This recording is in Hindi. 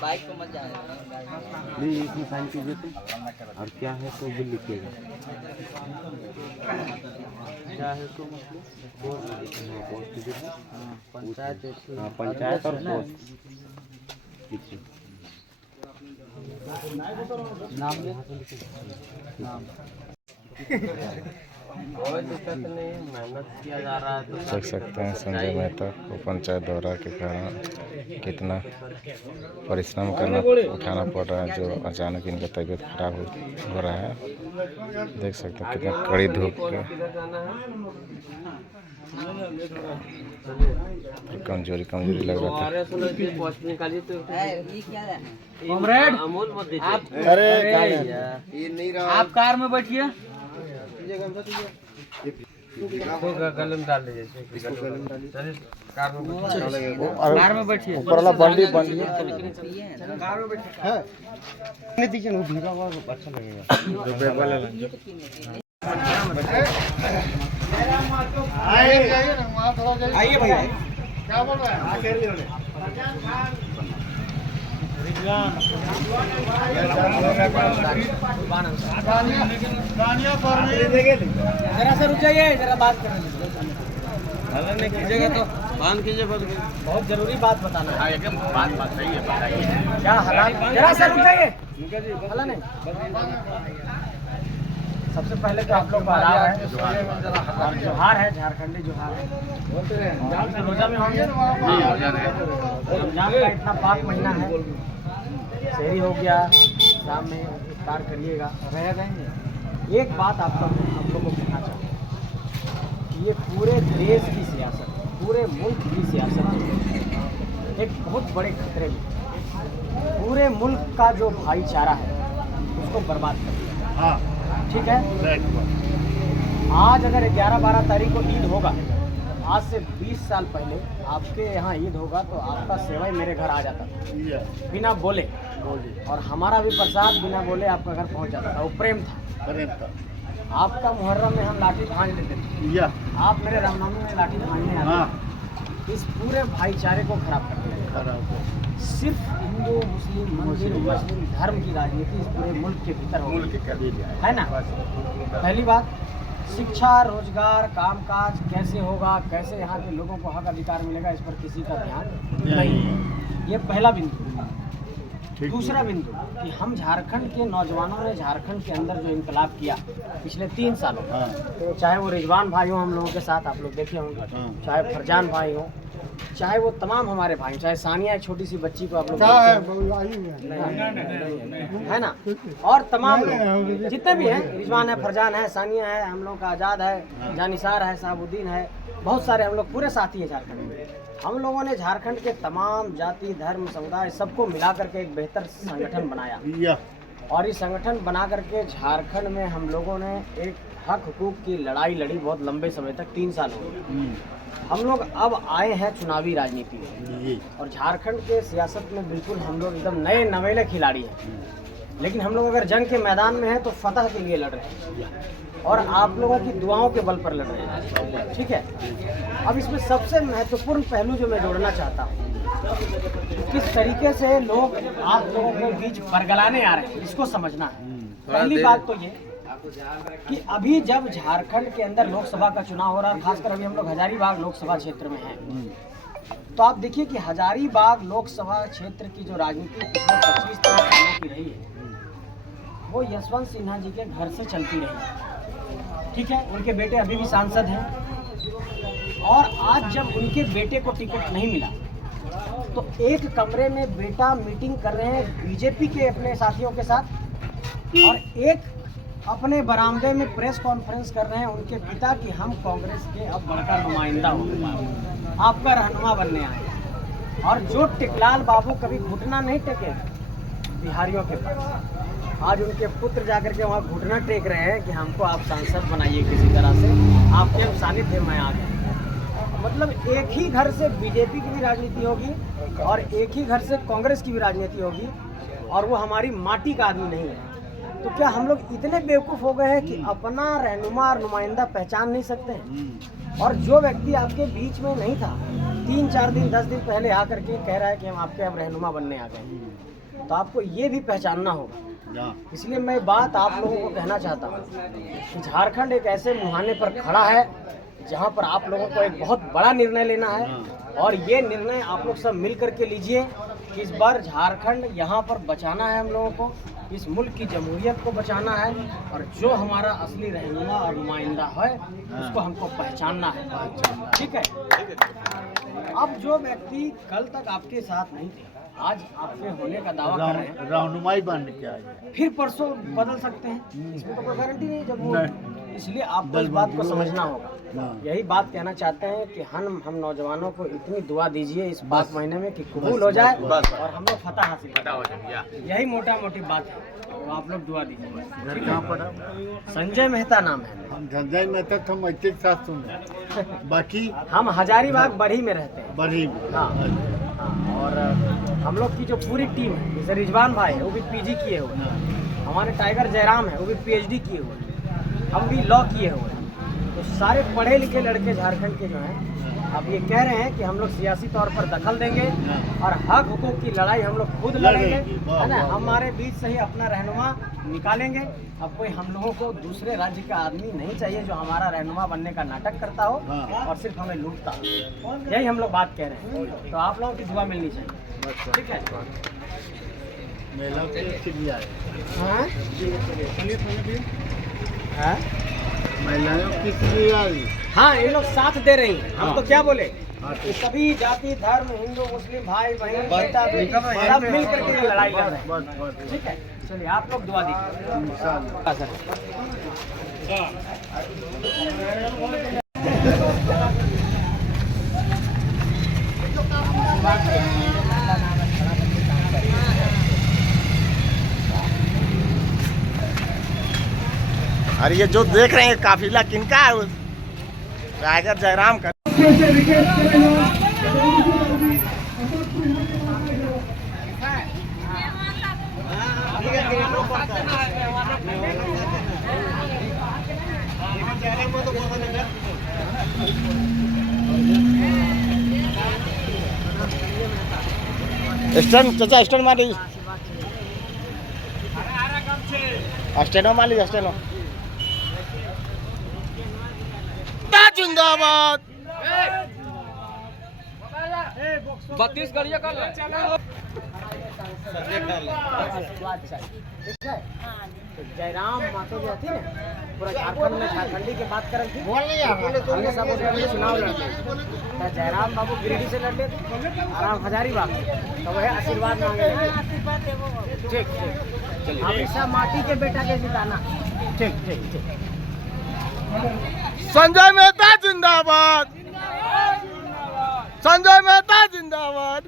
बाइक को मत जाने नहीं, इसमें साइन कीजिए तो, और क्या है तो बिल लिखिएगा, क्या है तो मतलब पोस्ट कीजिए, पंचायत और पोस्ट लिखिए, नाम कोई दिक्कत नहीं, मेहनत किया जा रहा है तो देख सकते हैं संजय मेहता को पंचायत दौरा के कारण कितना परिश्रम उठाना पड़ रहा है, जो अचानक इनका तबीयत खराब हो रहा है। देख सकते हैं कितना कड़ी धूप के कमजोरी लग रहा था। अरे आप कार में बैठिए, गले में डाल लीजिए, कार में बैठिए, ऊपर वाला बंडी कार में बैठिए। नहीं दीजिए, वो भीगा हुआ अच्छा लगेगा। आइए भैया, क्या बोल रहे हैं? जरा सा रुक जाइए, जरा बात कर नहीं कीजिएगा तो बांध कीजिए, बहुत जरूरी बात बताना है। एकदम बात सही है, बताइए क्या हालात, जरा सा रुक जाइए। हला नहीं, सबसे पहले तो आप लोग को आदाब है और जोहार है, झारखंडी जोहार है। रोजा में होंगे, रमजान का इतना पाक महीना है, शहरी हो गया, शाम में इफ्तार करिएगा, रह जाएंगे। एक बात आप लोग को कहना चाहूँ कि ये पूरे देश की सियासत, पूरे मुल्क की सियासत एक बहुत बड़े खतरे में, पूरे मुल्क का जो भाईचारा है उसको बर्बाद कर दिया। हाँ, ठीक है। आज अगर 11-12 तारीख को ईद होगा, आज से 20 साल पहले आपके यहाँ ईद होगा तो आपका सेवई मेरे घर आ जाता था बिना बोले, और हमारा भी प्रसाद बिना बोले आपका घर पहुँच जाता था। वो प्रेम था। आपका मुहर्रम में हम लाठी भांज लेते थे, आप मेरे रामनवमी में लाठी भांजने आते थे। इस पूरे भाईचारे को खराब कर दिया। सिर्फ हिंदू मुस्लिम मंदिर मुस्लिम धर्म की राजनीति इस पूरे मुल्क के भीतर हो है ना। पहली बात, शिक्षा, रोजगार, कामकाज कैसे होगा, कैसे यहाँ के लोगों को हक अधिकार मिलेगा, इस पर किसी का ध्यान नहीं है। ये पहला बिंदु। दूसरा बिंदु कि हम झारखंड के नौजवानों ने झारखंड के अंदर जो इनकलाब किया पिछले 3 सालों में, चाहे वो रिजवान भाई हो हम लोगों के साथ, आप लोग देखे होंगे, चाहे फरजान भाई हो, चाहे वो तमाम हमारे भाई, चाहे सानिया एक छोटी सी बच्ची को आप लोग है ना, और तमाम लोग जितने भी हैं, रिजवान है, फरजान है, सानिया है, हम लोग का आज़ाद है, जानिसार है, साहबुद्दीन है, बहुत सारे हम लोग पूरे साथी हैं झारखंड में। हम लोगों ने झारखंड के तमाम जाति धर्म समुदाय सबको मिला करके एक बेहतर संगठन बनाया, और इस संगठन बना करके झारखंड में हम लोगों ने एक हक हुकूक की लड़ाई लड़ी बहुत लंबे समय तक, 3 साल हो गए। हम लोग अब आए हैं चुनावी राजनीति में, और झारखंड के सियासत में बिल्कुल हम लोग एकदम नए नवेले खिलाड़ी हैं। लेकिन हम लोग अगर जंग के मैदान में हैं तो फतह के लिए लड़ रहे हैं, और आप लोगों की दुआओं के बल पर लड़ रहे हैं, ठीक है। अब इसमें सबसे महत्वपूर्ण पहलू जो मैं जोड़ना चाहता हूँ, किस तरीके से लोग आप लोगों के बीच बरगलाने आ रहे हैं, इसको समझना है। पहली बात तो ये कि अभी जब झारखंड के अंदर लोकसभा का चुनाव हो रहा है, खासकर अभी हम लोग हजारीबाग लोकसभा क्षेत्र में हैं, तो आप देखिए कि हजारीबाग लोकसभा क्षेत्र की जो राजनीति पिछले 25-30 सालों की रही है, वो यशवंत सिन्हा जी के घर से चलती रही है, ठीक है। उनके बेटे अभी भी सांसद हैं, और आज जब उनके बेटे को टिकट नहीं मिला तो एक कमरे में बेटा मीटिंग कर रहे हैं बीजेपी के अपने साथियों के साथ, और एक अपने बरामदे में प्रेस कॉन्फ्रेंस कर रहे हैं उनके पिता कि हम कांग्रेस के अब बड़का नुमाइंदा हो, आपका रहनुमा बनने आए। और जो टिकलाल बाबू कभी घुटना नहीं टेके बिहारियों के पास, आज उनके पुत्र जाकर के वहाँ घुटना टेक रहे हैं कि हमको आप सांसद बनाइए किसी तरह से, आपके सानिध्य में आ गए। मतलब एक ही घर से बीजेपी की भी राजनीति होगी और एक ही घर से कांग्रेस की भी राजनीति होगी, और वो हमारी माटी का आदमी नहीं है। तो क्या हम लोग इतने बेवकूफ़ हो गए हैं कि अपना रहनुमा और नुमाइंदा पहचान नहीं सकते हैं? और जो व्यक्ति आपके बीच में नहीं था, 3-4 दिन 10 दिन पहले आकर के कह रहा है कि हम आपके अब रहनुमा बनने आ गए, तो आपको ये भी पहचानना होगा। इसलिए मैं बात आप लोगों को कहना चाहता हूँ कि झारखंड एक ऐसे मुहाने पर खड़ा है जहाँ पर आप लोगों को एक बहुत बड़ा निर्णय लेना है, और ये निर्णय आप लोग सब मिल करके लीजिए कि इस बार झारखंड यहाँ पर बचाना है हम लोगों को, इस मुल्क की जमहूरियत को बचाना है, और जो हमारा असली रहनुमा और नुमाइंदा है उसको हमको पहचानना है। ठीक है। अब जो व्यक्ति कल तक आपके साथ नहीं थे, आज आपके होने का दावा कर रहे हैं, रहनुमाई बन के आए, फिर परसों बदल सकते हैं, इसमें तो कोई गारंटी नहीं जब वो। इसलिए आपको इस बात को समझना होगा। यही बात कहना चाहते हैं कि हम नौजवानों को इतनी दुआ दीजिए इस बात महीने में कि कबूल हो जाए और हम लोग फतह हासिल करें। यही मोटा मोटी बात है, तो आप लोग दुआ दीजिए। कहाँ पर संजय मेहता नाम है। हम संजय मेहता तो हम ऐसे साथ सुन बाकी हम हजारीबाग बरही में रहते हैं। बड़ी हाँ, और हम लोग की जो पूरी टीम है, जैसे रिजवान भाई है वो भी पीजी किए हुए हैं, हमारे टाइगर जयराम है वो भी पीएचडी किए हुए हैं, हम भी लॉ किए हुए हैं। तो सारे पढ़े लिखे लड़के झारखंड के जो हैं अब ये कह रहे हैं कि हम लोग सियासी तौर पर दखल देंगे और हक हुकूक की लड़ाई हम लोग खुद लड़ेंगे, है ना। हमारे बीच से ही अपना रहनुमा निकालेंगे। अब कोई हम लोगों को दूसरे राज्य का आदमी नहीं चाहिए जो हमारा रहनुमा बनने का नाटक करता हो और सिर्फ हमें लूटता हो। यही हम लोग बात कह रहे हैं, तो आप लोगों की दुआ मिलनी चाहिए। ठीक है। मेला के लिए आए, हाँ? हाँ? महिलाओं किस लिए आई? हाँ, ये लोग साथ दे रही हैं। हम तो क्या बोले कि सभी जाति धर्म हिंदू मुस्लिम भाई बहन बेटा बेटी सब मिल करके ये लड़ाई लड़ रहे हैं। ठीक है, चलिए आप लोग दुआ दीजिए। और ये जो देख रहे हैं काफिला किनका है, टाइगर जयराम का। स्टैंड चाचा, स्टैंड मार लीजिए, स्टैंड मार लीजिए, स्टैंड जिंदाबाद। 32 करिए कल। जयराम मातो जो थी ना, पूरा झारखंड में झारखंडी की बात कर रही थी, हमने सब उसमें चुनाव लड़ते तो जयराम बाबू गिरिडीह से लड़ते और हम हजारीबाग, तो वह आशीर्वाद मांगे। ठीक ठीक, हमेशा माटी के बेटा के जिताना। ठीक ठीक ठीक। संजय मेहता जिंदाबाद, संजय मेहता जिंदाबाद।